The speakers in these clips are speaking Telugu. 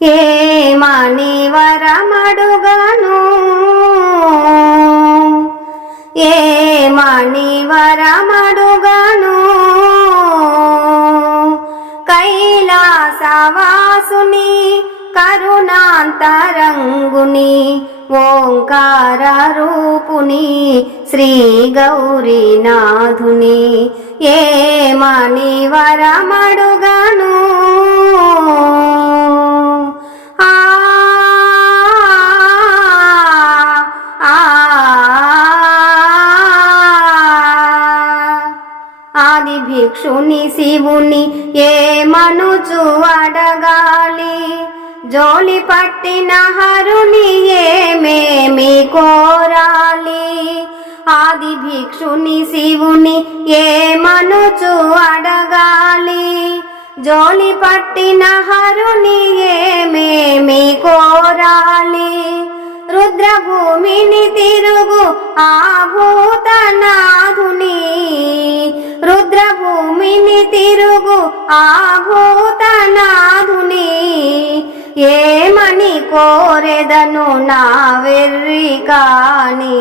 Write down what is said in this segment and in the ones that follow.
ఏమని వరమడుగను ఏమని వరమడుగను కైలాసవాసుని కరుణాంతరంగుని ఓంకార రూపుని శ్రీ గౌరీనాథుని ఏమని వరమడుగను ఆది భిక్షుని శివుని ఏమనుచు అడగాలి జోలి పట్టిన హరుని ఏమేమి కోరాలి ఆది భిక్షుని శివుని ఏమనుచు అడగాలి జోలి పట్టిన హరుని ఏమేమి కోరాలి రుద్రభూమిని తిరుగు ఆ భూతనాథుని రుద్రభూమిని తిరుగు ఆ భూతనాథుని ఏమని కోరెదను నా వెర్రి కాని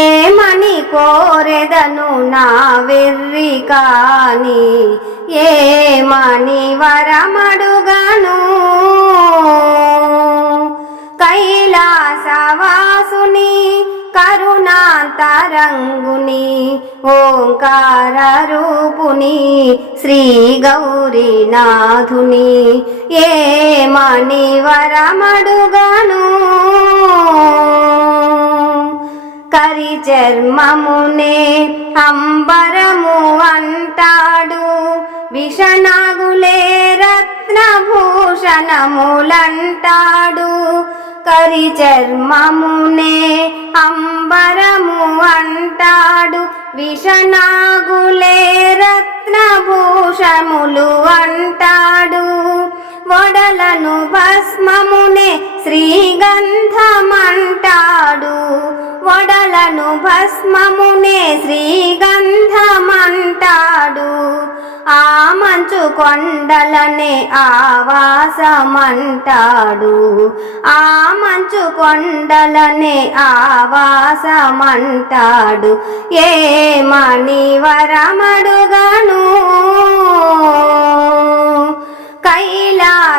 ఏమని కోరెదను నా వెర్రి కాని ఏమని వరమడుగను కైలాసవాసుని కరుణాంతరంగుని ఓంకార రూపుని శ్రీ గౌరీనాథుని ఏమని వరమడుగను కరి చర్మమునే అంబరము అంటాడు విషనాగులే రత్నభూషణములంటాడు కరి చర్మమునే అంబరము అంటాడు విషనాగులే రత్నభూషములు అంటాడు వడలను భస్మమునే శ్రీగంధమంటాడు వడలను భస్మమునే శ్రీగంధమంటాడు ఆ మంచు కొండలనే ఆవాసమంటాడు ఆ మంచు కొండలనే ఆవాసమంటాడు ఏమని వరమడుగను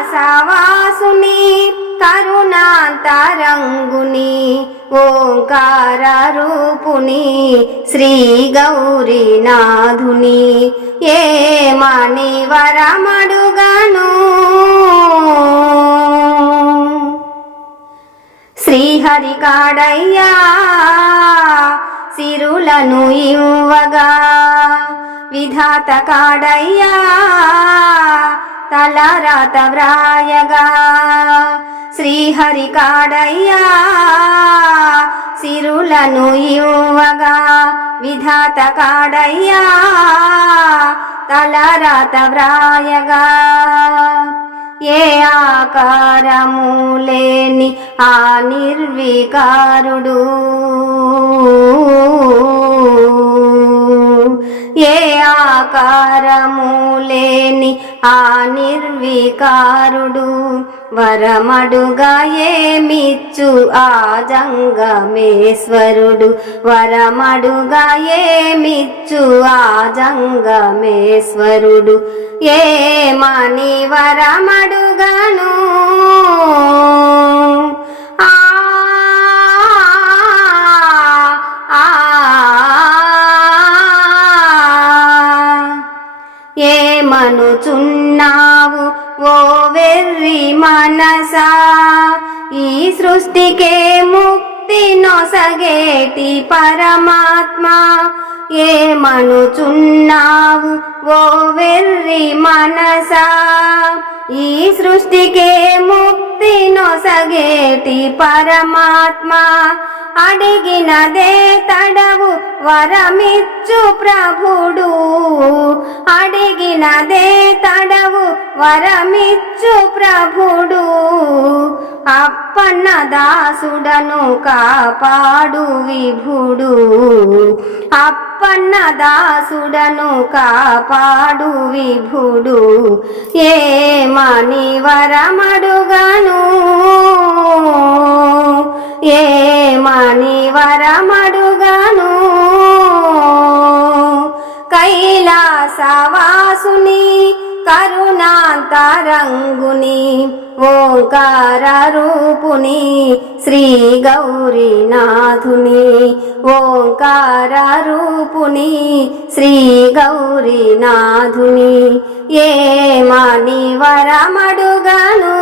కైలాసవాసుని కరుణాంతరంగుని ఓంకార రూపుని శ్రీ గౌరీనాథుని ఏమని వరమడుగను శ్రీహరి కాడయ్యా సిరులను ఇవ్వగా విధాత కాడయ్యా తలరాత వ్రాయగా శ్రీహరి కాడయ్యా సిరులను ఇవ్వగా విధాత కాడయ్యా తలరాత వ్రాయగా ఏ ఆకారము లేని ఆ నిర్వికారుడు ఏ ఆకారము లేని ఆ నిర్వికారుడు వరమడుగా ఏమిచ్చు ఆ జంగమేశ్వరుడు వరమడుగా ఏమిచ్చు ఆ జంగమేశ్వరుడు ఏమని వరమడుగను ఏమనుచున్నావు ఓ వెర్రి మనసా ఈ సృష్టికే ముక్తి నొసగేటి పరమాత్మ ఏమనుచున్నావు ఓ వెర్రి మనసా ఈ సృష్టికే ముక్తి నొసగేటి పరమాత్మ అడిగినదే తడవు వరమిచ్చు ప్రభుడు అడిగినదే తడవు వరమిచ్చు ప్రభుడు అప్పన్న దాసుడను కాపాడు విభుడు అప్పన్న దాసుడను కాపాడు విభుడు ఏమని వరమడుగను ఏమని వరమడుగను కైలాసవాసుని కరుణాంతరంగుని ఓంకార రూపుని శ్రీ గౌరీనాథుని ఓంకార రూపుని శ్రీ గౌరీనాథుని ఏమని వరమడుగను